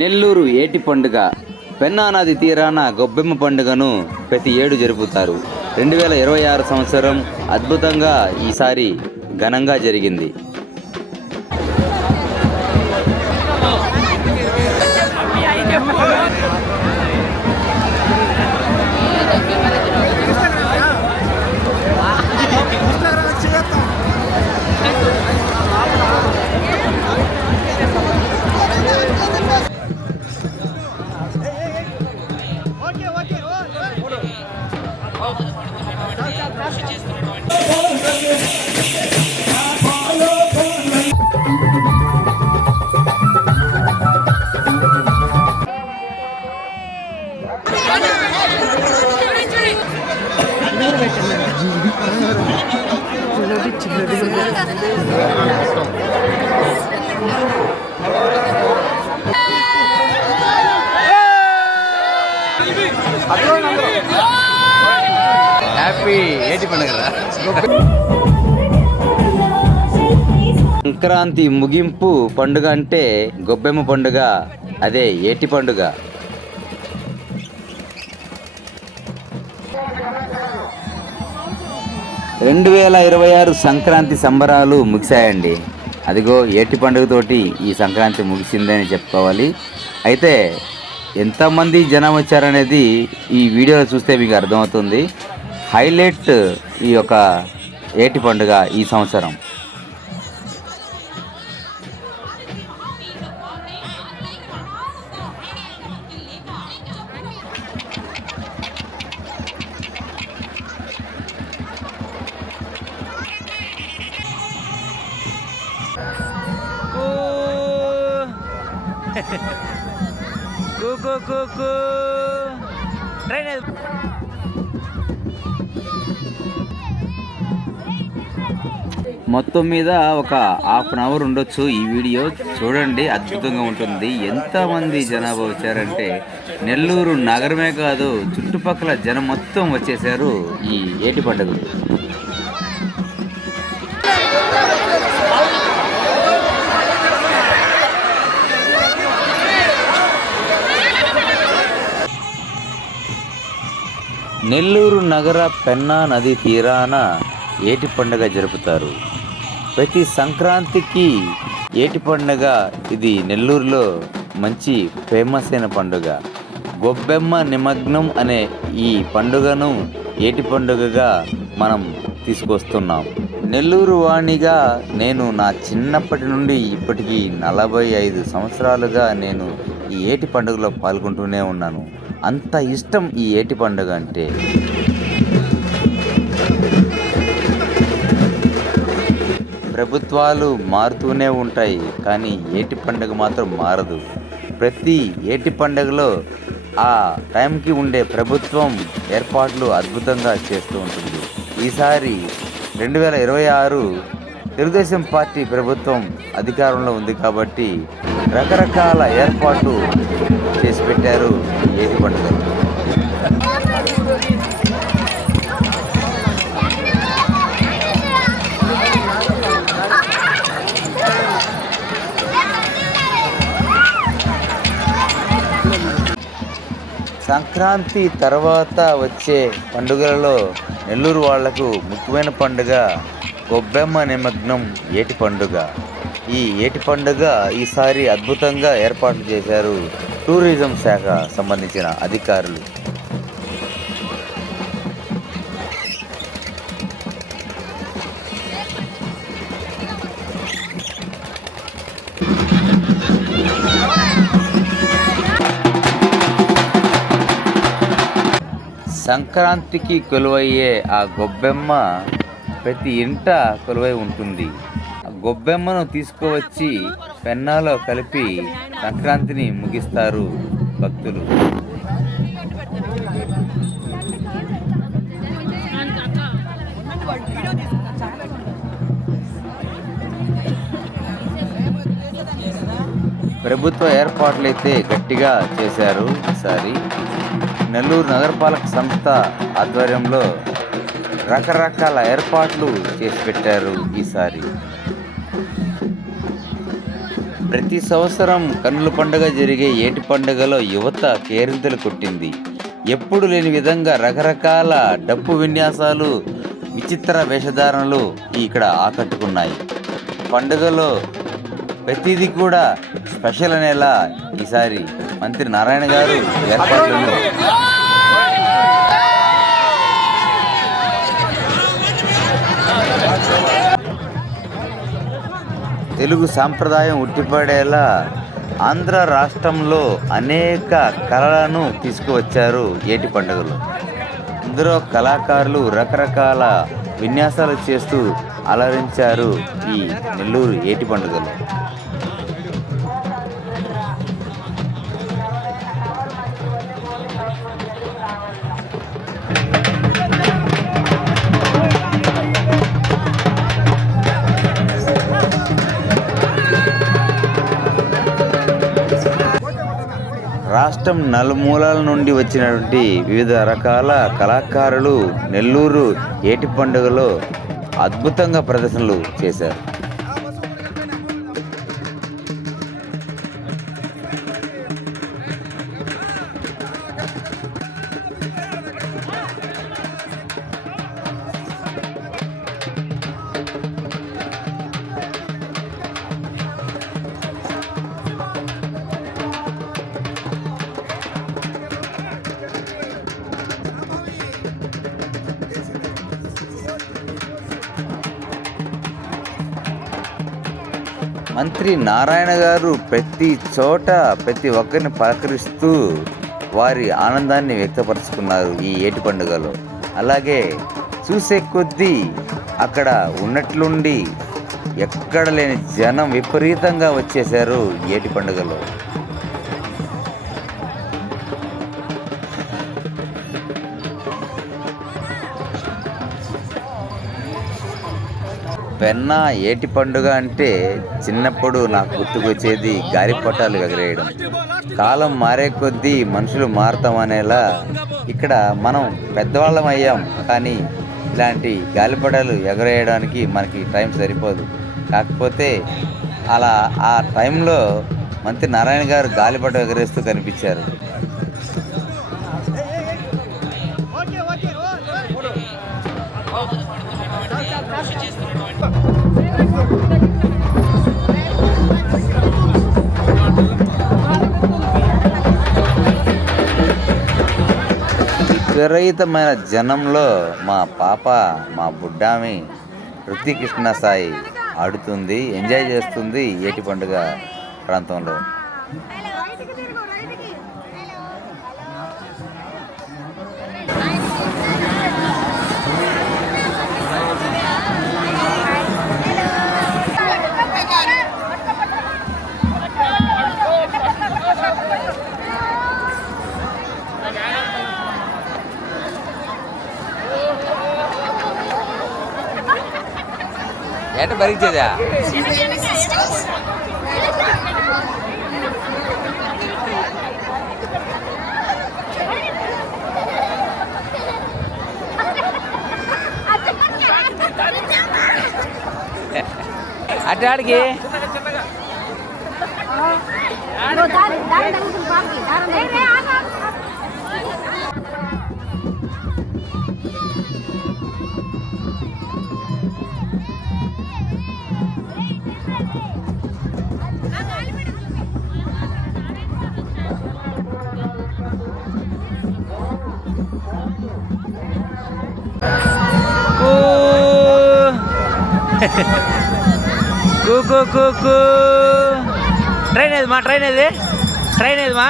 నెల్లూరు ఏటి పండుగ పెన్నా నది తీరాన గొబ్బెమ్మ పండుగను ప్రతి ఏడు జరుపుతారు. 2026 సంవత్సరం అద్భుతంగా ఈసారి ఘనంగా జరిగింది. హ్యాపీ ఏటి పండుగ. సంక్రాంతి ముగింపు పండుగ అంటే గొబ్బెమ్మ పండుగ, అదే ఏటి పండుగ. రెండు 2026 సంక్రాంతి సంబరాలు ముగిశాయండి. అదిగో ఏటి పండుగతోటి ఈ సంక్రాంతి ముగిసిందని చెప్పుకోవాలి. అయితే ఎంతమంది జనం వచ్చారనేది ఈ వీడియోలో చూస్తే మీకు అర్థమవుతుంది. హైలైట్ ఈ యొక్క ఏటి పండుగ ఈ సంవత్సరం. మొత్తం మీద ఒక హాఫ్ అన్ అవర్ ఉండొచ్చు ఈ వీడియో. చూడండి, అద్భుతంగా ఉంటుంది. ఎంతమంది జనాభా వచ్చారంటే నెల్లూరు నగరమే కాదు, చుట్టుపక్కల జనం మొత్తం వచ్చేసారు ఈ ఏటి పండుగ. నెల్లూరు నగర పెన్నా నది తీరాన ఏటి పండుగ జరుపుతారు. ప్రతి సంక్రాంతికి ఏటి పండుగ ఇది నెల్లూరులో మంచి ఫేమస్ అయిన పండుగ. గొబ్బెమ్మ నిమగ్నం అనే ఈ పండుగను ఏటి పండుగగా మనం తీసుకొస్తున్నాం. నెల్లూరు వాణిగా నేను నా చిన్నప్పటి నుండి ఇప్పటికీ 45 సంవత్సరాలుగా నేను ఈ ఏటి పండుగలో పాల్గొంటూనే ఉన్నాను. అంత ఇష్టం ఈ ఏటి పండుగ అంటే. ప్రభుత్వాలు మారుతూనే ఉంటాయి, కానీ ఏటి పండుగ మాత్రం మారదు. ప్రతి ఏటి పండుగలో ఆ టైంకి ఉండే ప్రభుత్వం ఏర్పాట్లు అద్భుతంగా చేస్తూ ఉంటుంది. ఈసారి 2026 తెలుగుదేశం పార్టీ ప్రభుత్వం అధికారంలో ఉంది కాబట్టి రకరకాల ఏర్పాట్లు చేసి పెట్టారు ఈ ఏటి పండుగ. సంక్రాంతి తర్వాత వచ్చే పండుగలలో నెల్లూరు వాళ్లకు ముఖ్యమైన పండుగ గొబ్బెమ్మ నిమగ్నం ఏటి పండుగ. ఈ ఏటి పండుగ ఈసారి అద్భుతంగా ఏర్పాట్లు చేశారు టూరిజం శాఖ సంబంధించిన అధికారులు. సంక్రాంతికి కొలువయ్యే ఆ గొబ్బెమ్మ ప్రతి ఇంట కొలువై ఉంటుంది. ఆ గొబ్బెమ్మను తీసుకువచ్చి పెన్నాలో కలిపి సంక్రాంతిని ముగిస్తారు భక్తులు. ప్రభుత్వ ఏర్పాట్లయితే గట్టిగా చేశారు. ఈసారి నెల్లూరు నగరపాలక సంస్థ ఆధ్వర్యంలో రకరకాల ఏర్పాట్లు చేసి పెట్టారు ఈసారి. ప్రతి సంవత్సరం కన్నుల పండుగ జరిగే ఏటి పండుగలో యువత కేరింతలు కొట్టింది. ఎప్పుడు లేని విధంగా రకరకాల డప్పు విన్యాసాలు, విచిత్ర వేషధారణలు ఇక్కడ ఆకట్టుకున్నాయి. పండుగలో ప్రతిదీ కూడా స్పెషల్ అనేలా ఈసారి మంత్రి నారాయణ గారు ఏర్పాట్లను తెలుగు సాంప్రదాయం ఉట్టిపడేలా ఆంధ్ర రాష్ట్రంలో అనేక కళలను తీసుకువచ్చారు ఏటి పండుగలు. ఇందులో కళాకారులు రకరకాల విన్యాసాలు చేస్తూ అలరించారు ఈ నెల్లూరు ఏటి పండుగలు. రాష్ట్రం నలుమూలల నుండి వచ్చినటువంటి వివిధ రకాల కళాకారులు నెల్లూరు ఏటి పండుగలో అద్భుతంగా ప్రదర్శనలు చేశారు. మంత్రి నారాయణ గారు ప్రతి చోట ప్రతి ఒక్కరిని పలకరిస్తూ వారి ఆనందాన్ని వ్యక్తపరుచుకున్నారు ఈ ఏటి పండుగలో. అలాగే చూసే కొద్దీ అక్కడ ఉన్నట్లుండి ఎక్కడ లేని జనం విపరీతంగా వచ్చేశారు ఏటి పండుగలో. పెన్నా ఏటి పండుగ అంటే చిన్నప్పుడు నాకు గుర్తుకొచ్చేది గాలిపటాలు ఎగరేయడం. కాలం మారే కొద్దీ మనుషులు మారుతామనేలా ఇక్కడ మనం పెద్దవాళ్ళం అయ్యాం, కానీ ఇలాంటి గాలిపటాలు ఎగరేయడానికి మనకి టైం సరిపోదు. కాకపోతే అలా ఆ టైంలో మంత్రి నారాయణ గారు గాలిపటం ఎగరేస్తూ కనిపించారు. విపరీతమైన జనంలో మా పాప, మా బుడ్డామి రుతి కృష్ణ సాయి ఆడుతుంది, ఎంజాయ్ చేస్తుంది ఏటి పండుగ ప్రాంతంలో. ఏంట భరించేదా? అట్లాడికి ట్రైన్ ఏది మా ట్రైన్ ఏది ట్రైన్ ఏది మా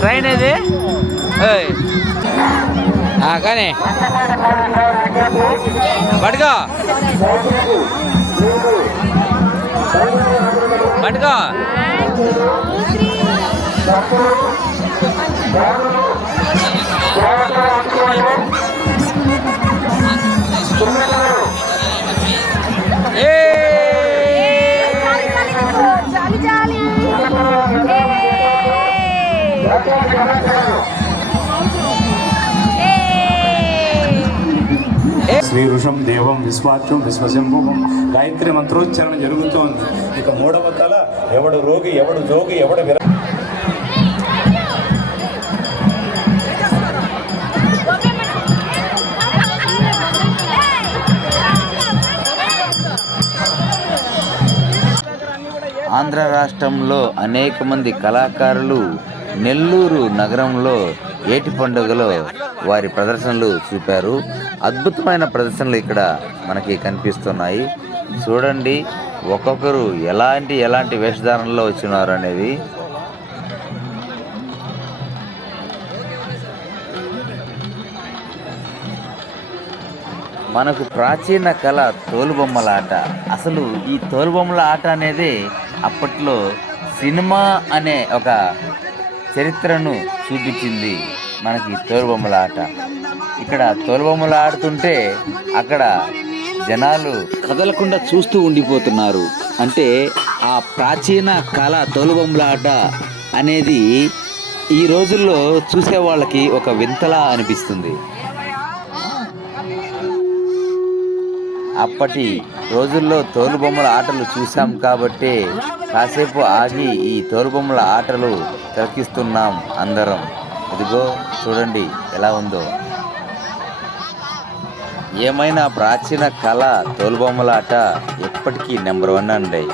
ట్రైన్ ఏది కానీ పట్టుకో పట్టుకో శ్రీ ఋషం దేవం విశ్వాచ్యం విశ్వశంభువం గాయత్రి మంత్రోచ్చారణ జరుగుతోంది. ఇక మూడవ కళ ఎవడు రోగి ఎవడు జోగి ఎవడు ఆంధ్ర రాష్ట్రంలో అనేక మంది కళాకారులు నెల్లూరు నగరంలో ఏటి పండుగలో వారి ప్రదర్శనలు చూపారు. అద్భుతమైన ప్రదర్శనలు ఇక్కడ మనకి కనిపిస్తున్నాయి. చూడండి ఒక్కొక్కరు ఎలాంటి వేషధారణలో వచ్చినారు అనేది. మనకు ప్రాచీన కళ తోలుబొమ్మల ఆట. అసలు ఈ తోలుబొమ్మల ఆట అనేది అప్పట్లో సినిమా అనే ఒక చరిత్రను చూపించింది మనకి తోలుబొమ్మల ఆట. ఇక్కడ తోలుబొమ్మలు ఆడుతుంటే అక్కడ జనాలు కదలకుండా చూస్తూ ఉండిపోతున్నారు. అంటే ఆ ప్రాచీన కళ తోలుబొమ్మల ఆట అనేది ఈ రోజుల్లో చూసే వాళ్ళకి ఒక వింతలా అనిపిస్తుంది. అప్పటి రోజుల్లో తోలుబొమ్మల ఆటలు చూసాం కాబట్టి కాసేపు ఆగి ఈ తోలుబొమ్మల ఆటలు తిలకిస్తున్నాం అందరం. ఇదిగో చూడండి ఎలా ఉందో. ఏమైనా ప్రాచీన కళ తోలుబొమ్మల ఆట ఎప్పటికీ నెంబర్ 1 అండి.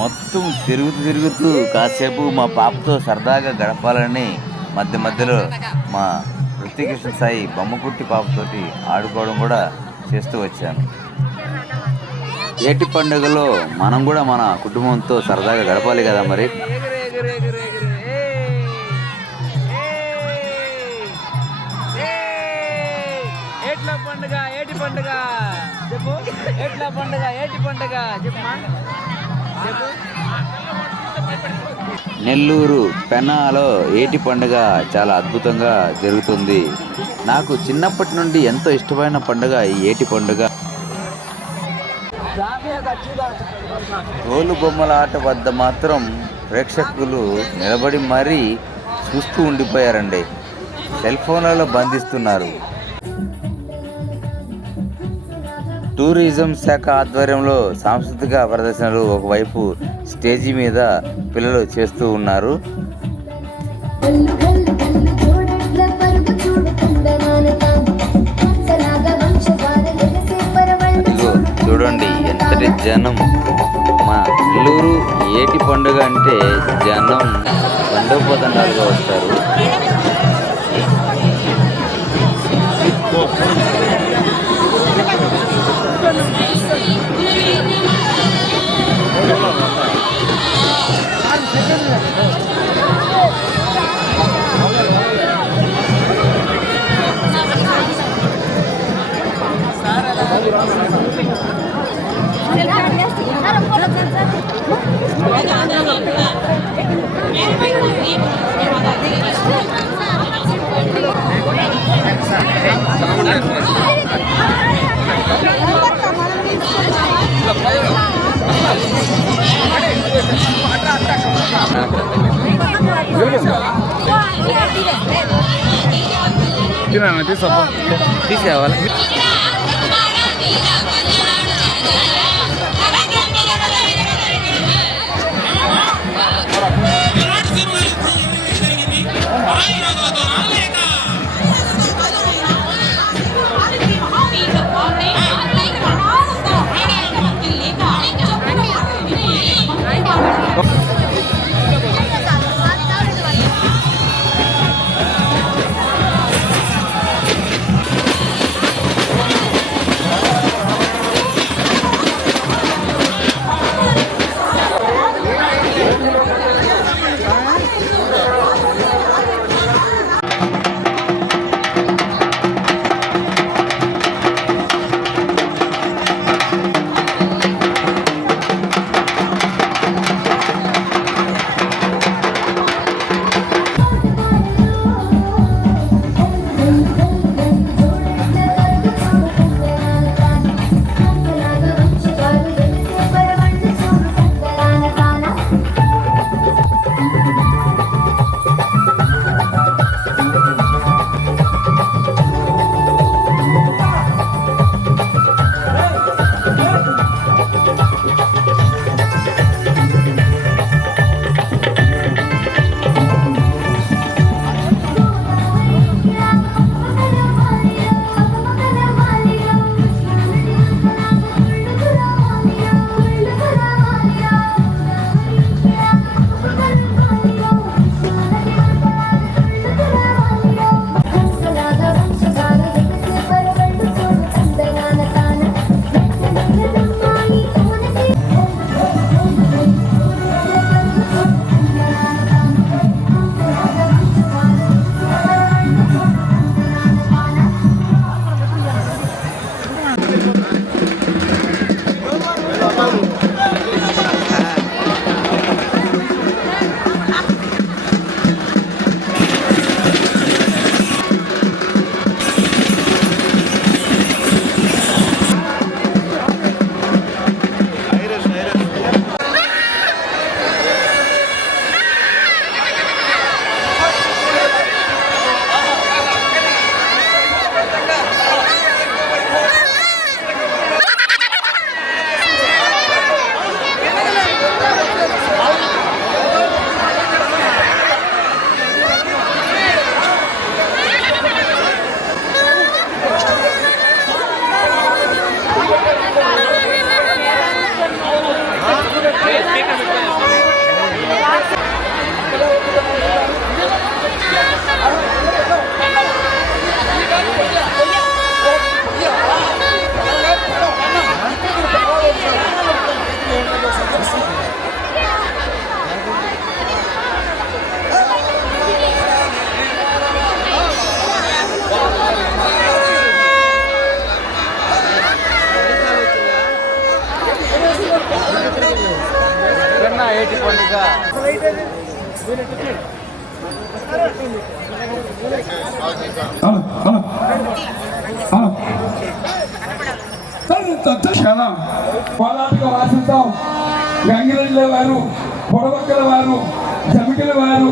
మొత్తం తిరుగుతూ కాసేపు మా పాపతో సరదాగా గడపాలని మధ్యలో మా ఋత్వికృష్ణ సాయి బొమ్మకుట్టి పాపతోటి ఆడుకోవడం కూడా చేస్తూ వచ్చాను. ఏటి పండుగలో మనం కూడా మన కుటుంబంతో సరదాగా గడపాలి కదా మరి. నెల్లూరు పెన్నాలో ఏటి పండుగ చాలా అద్భుతంగా జరుగుతుంది. నాకు చిన్నప్పటి నుండి ఎంతో ఇష్టమైన పండుగ ఈ ఏటి పండుగ. తోలు బొమ్మల ఆట వద్ద మాత్రం ప్రేక్షకులు నిలబడి మరీ చూస్తూ ఉండిపోయారండి. సెల్ ఫోన్లలో బంధిస్తున్నారు. టూరిజం శాఖ ఆధ్వర్యంలో సాంస్కృతిక ప్రదర్శనలు ఒకవైపు స్టేజి మీద పిల్లలు చేస్తూ ఉన్నారు. చూడండి ఎంతటి జనం. మా నెల్లూరు ఏటి పండుగ అంటే జనం దండోపదండాలుగా వస్తారు. తీసేవాళ్ళ ఏటి పండుగ పోలాటిగా వాసిస్తాం. గంగిరెడ్ల వారు, పొడవక్కల వారు, జమికల వారు,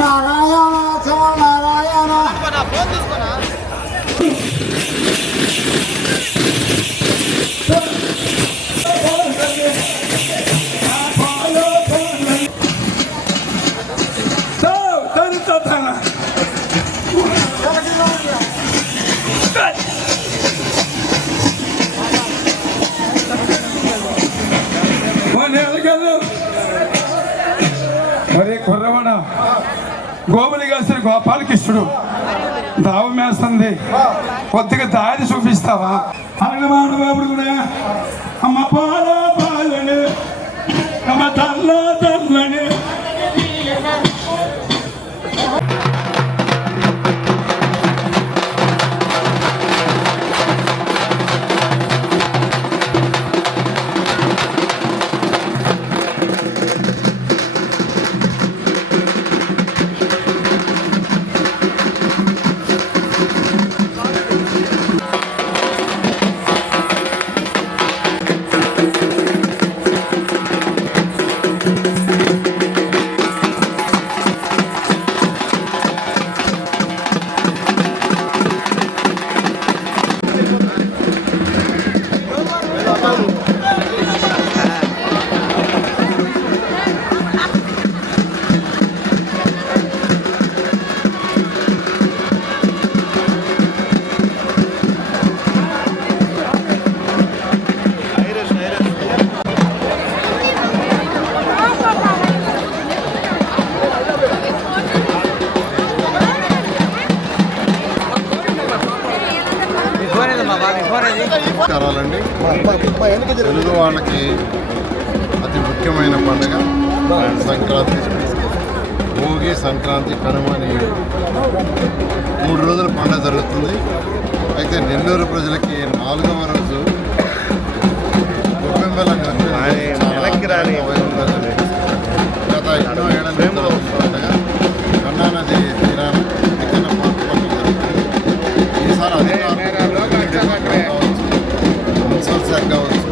నారాయణ నారాయణ మరి కుర్రవాడ గోబులి కాసిన గోపాలకృష్ణుడు దావం వేస్తుంది, కొద్దిగా దారి చూపిస్తావా? అన్నమాడు బాబుడు కూడా అమ్మ పాల పాలని అమ్మ తల్ల తల్లని నమస్కారాలండి. తెలుగు వాళ్ళకి అతి ముఖ్యమైన పండుగ సంక్రాంతి. భోగి, సంక్రాంతి, కనుమ అని 3 రోజుల పండుగ జరుగుతుంది. అయితే నెల్లూరు ప్రజలకి 4వ రోజు గొప్పెమ్మల గత ఎన్నో ఏళ్ళ పండుగ కన్నా నది తీరాన ఎక్కడ పండుగ జరుగుతుంది. ఈసారి మున్సిపల్ శాఖ కావచ్చు,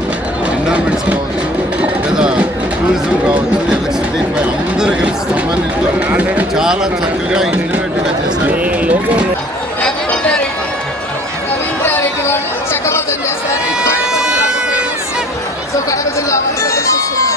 ఎండోమెంట్స్ కావచ్చు, లేదా టూరిజం కావచ్చు, ఎలక్ట్రిసిటీ పై అందరూ కలిసి సంబంధించి చాలా చక్కగా ఇన్నోవేటివ్గా చేశారు. చక్కబద్ధం చేస్తారు. సో కడప జిల్లా ప్రదర్శిస్తున్నారు.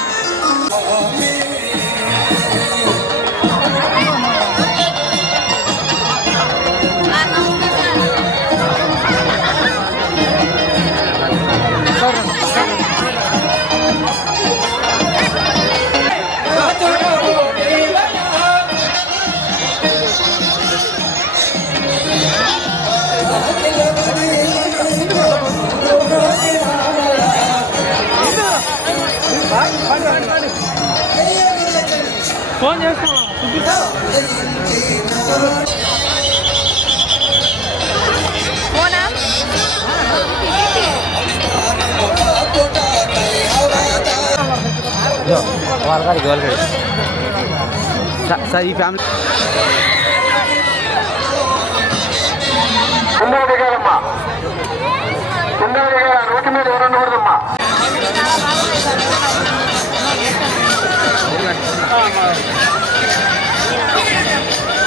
ఫోన్ చేస్తావా? సార్ ఈ ఫ్యామిలీ రోడ్డు మీద ఎవరు ఉండకూడదమ్మా.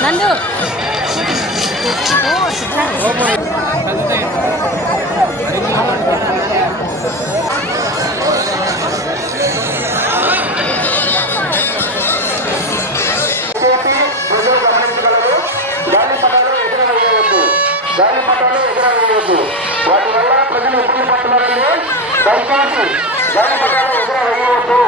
నందు గాలిపటాలు ఎదురవేయవద్దు. వాటి వల్ల ప్రజలు ఇబ్బంది పడుతున్నారండి. దయచేసి గాలిపటాలు ఎదురవేయవద్దు.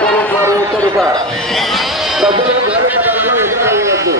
పోలీసు వారు హెచ్చరిక. సభ్యులు గాలిపటాలను ఎదురవేయవద్దు.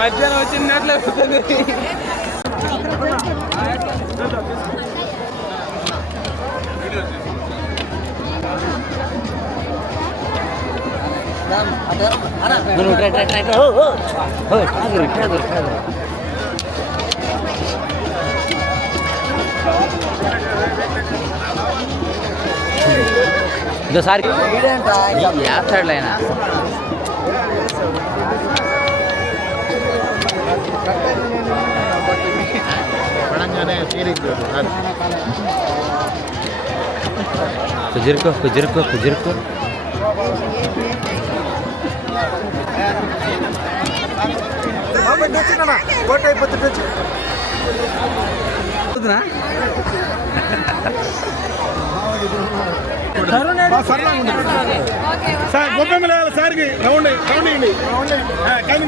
మధ్యాహ్నం వచ్చినట్లే ఇంకోసారి వేస్తాడులే ఆయన. పడంగానే ఫీలింగ్ కుజురుకో కుజురుకో కుజురుకో. సార్ గొప్ప సార్కి రౌండ్ రౌండ్ ఇవ్వండి కానీ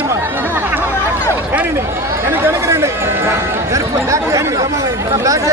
కానివ్వండి వెనక్కి రండి బ్యాక్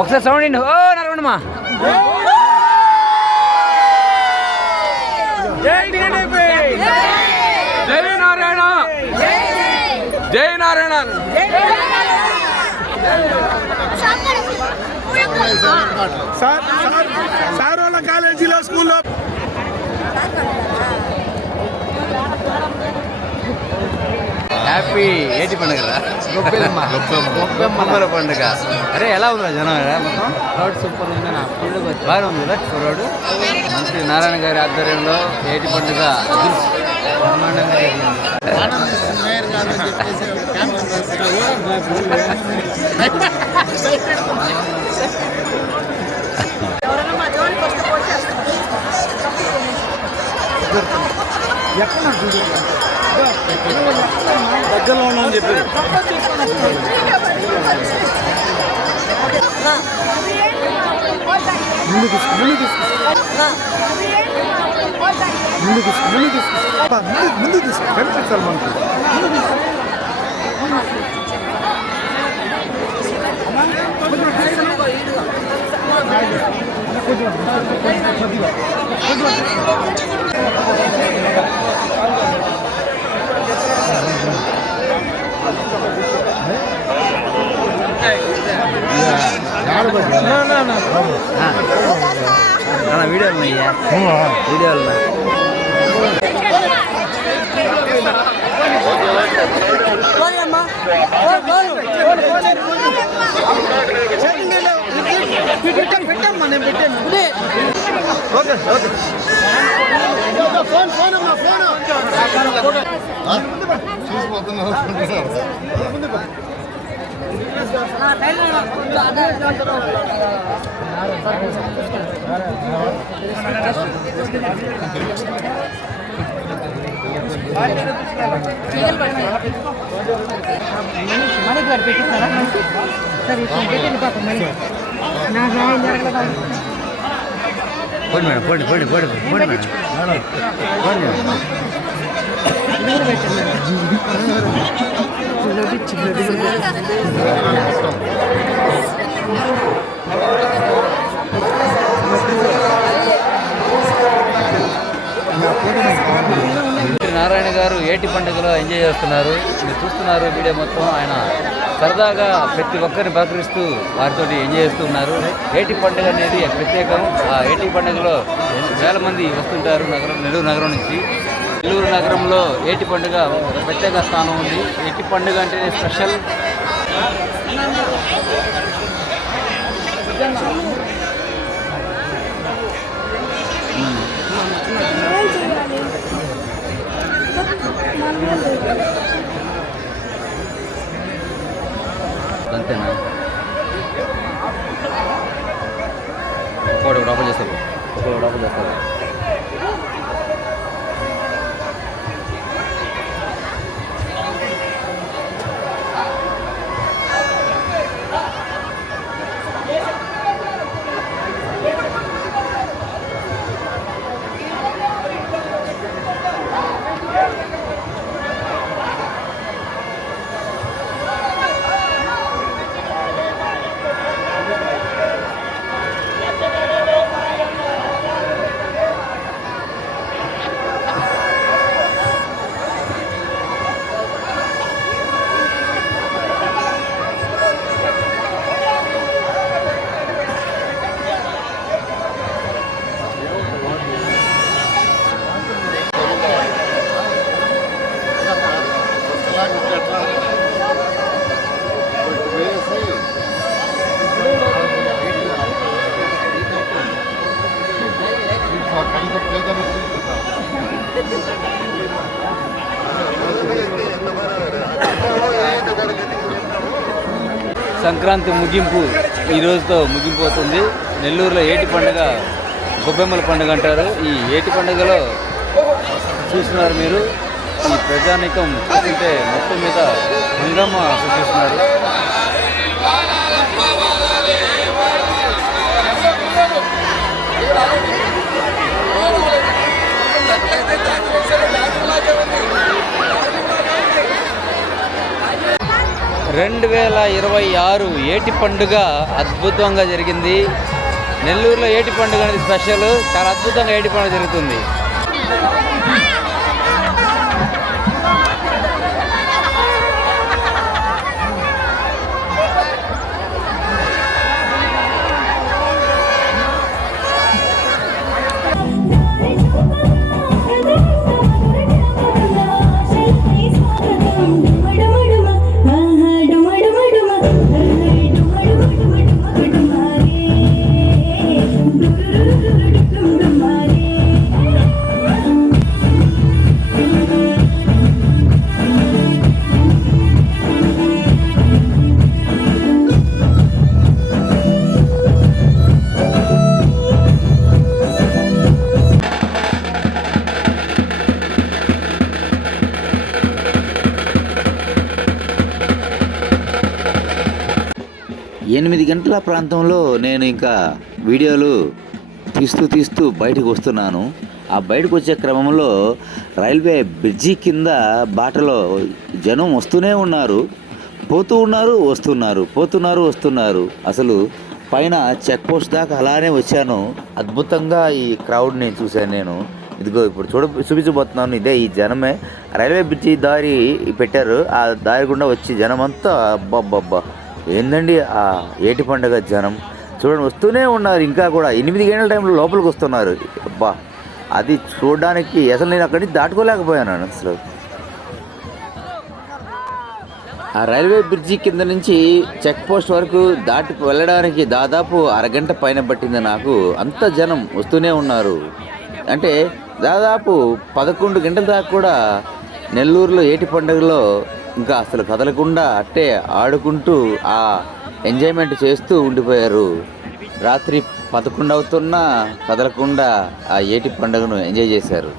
ఒకసారి సౌండ్ అండి. ఓ నరవణమా జై నారాయణ జై నారాయణ. సార్ వాళ్ళ కాలేజీలో స్కూల్లో హ్యాపీ ఏటి పండుగ గొప్పల పండుగ. అరే ఎలా ఉందా జనం మొత్తం? రోడ్ సూపర్ ఉంది, బాగా ఉంది కదా రోడ్డు. మంత్రి నారాయణ గారి ఆధ్వర్యంలో ఏటి పండుగ బ్రహ్మాండంగా మేయర్ కాదని చెప్పేసి దగ్గరలో ఉన్నా అని చెప్పారు. ముందు తీసుకు కనిపించాలి మనకు. వీడియోలు ఉన్నాయ్యా, వీడియోలు ఉన్నాయి. పోండి మేడం, పోండి పోండి పోండి పోండి మేడం, పోండి. నారాయణ గారు ఏటి పండుగలో ఎంజాయ్ చేస్తున్నారు. మీరు చూస్తున్నారు వీడియో మొత్తం. ఆయన సరదాగా ప్రతి ఒక్కరిని పలకరిస్తూ వారితో ఎంజాయ్ చేస్తున్నారు. ఏటి పండుగ అనేది ప్రత్యేకం. ఆ ఏటి పండుగలో వేల మంది వస్తుంటారు నెల్లూరు నగరం నుంచి. నెల్లూరు నగరంలో ఏటి పండుగ ప్రత్యేక స్థానం ఉంది. ఏటి పండుగ అంటే స్పెషల్. అంతేనా ఒకటి ఓపెన్ చేస్తావు ఒకటి ఓపెన్ చేస్తావు సంక్రాంతి ముగింపు ఈ రోజుతో ముగింపు అవుతుంది. నెల్లూరులో ఏటి పండుగ గొబ్బెమ్మల పండుగ అంటారు. ఈ ఏటి పండుగలో చూస్తున్నారు మీరు, ఈ ప్రజానీకం చూస్తుంటే మొత్తం మీద హంగామా సృష్టిస్తున్నారు. రెండు 2026 ఏటి పండుగ అద్భుతంగా జరిగింది. నెల్లూరులో ఏటి పండుగ అనేది స్పెషల్, చాలా అద్భుతంగా ఏటి పండుగ జరుగుతుంది. ఎనిమిది గంటల ప్రాంతంలో నేను ఇంకా వీడియోలు తీస్తూ బయటకు వస్తున్నాను. ఆ బయటకు వచ్చే క్రమంలో రైల్వే బ్రిడ్జి కింద బాటలో జనం వస్తూనే ఉన్నారు, వస్తున్నారు. అసలు పైన చెక్ పోస్ట్ దాకా అలానే వచ్చాను. అద్భుతంగా ఈ క్రౌడ్ని చూశాను నేను. ఇదిగో ఇప్పుడు చూపించబోతున్నాను. ఇదే ఈ జనమే. రైల్వే బ్రిడ్జి దారి పెట్టారు, ఆ దారి గుండా వచ్చి జనమంతా అబ్బబ్బబ్బా ఏందండి ఆ ఏటి పండుగ జనం చూడండి, వస్తూనే ఉన్నారు. ఇంకా కూడా 8 గంటల టైంలో లోపలికి వస్తున్నారు. అబ్బా అది చూడడానికి అసలు నేను అక్కడి నుంచి దాటుకోలేకపోయాను. అసలు ఆ రైల్వే బ్రిడ్జి కింద నుంచి చెక్ పోస్ట్ వరకు దాటి వెళ్ళడానికి దాదాపు అరగంట పైన పట్టింది నాకు. అంత జనం వస్తూనే ఉన్నారు. అంటే దాదాపు 11 గంటల దాకా కూడా నెల్లూరులో ఏటి పండుగలో ఇంకా అసలు కదలకుండా అట్టే ఆడుకుంటూ ఆ ఎంజాయ్మెంట్ చేస్తూ ఉండిపోయారు. రాత్రి 11 అవుతున్నా కదలకుండా ఆ ఏటి పండుగను ఎంజాయ్ చేశారు.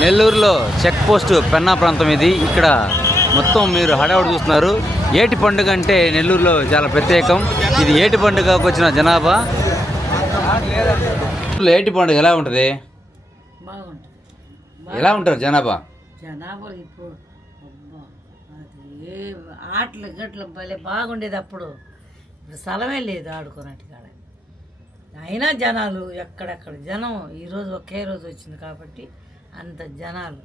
నెల్లూరులో చెక్ పోస్ట్ పెన్నా ప్రాంతం ఇది. ఇక్కడ మొత్తం మీరు హడావుడి చూస్తున్నారు. ఏటి పండుగ అంటే నెల్లూరులో చాలా ప్రత్యేకం. ఇది ఏటి పండుగకు వచ్చిన జనాభా. ఏటి పండుగ ఎలా ఉంటుంది? బాగుంటుంది. ఎలా ఉంటారు జనాభా? జనాభా ఇప్పుడు అబ్బా, అది ఏ ఆటలు గట్లు భలే బాగుండేది అప్పుడు. ఇప్పుడు స్థలమే లేదు ఆడుకున్నట్టు కాడ. అయినా జనాలు ఎక్కడెక్కడ జనం ఈరోజు ఒకే రోజు వచ్చింది కాబట్టి అంత జనాలు.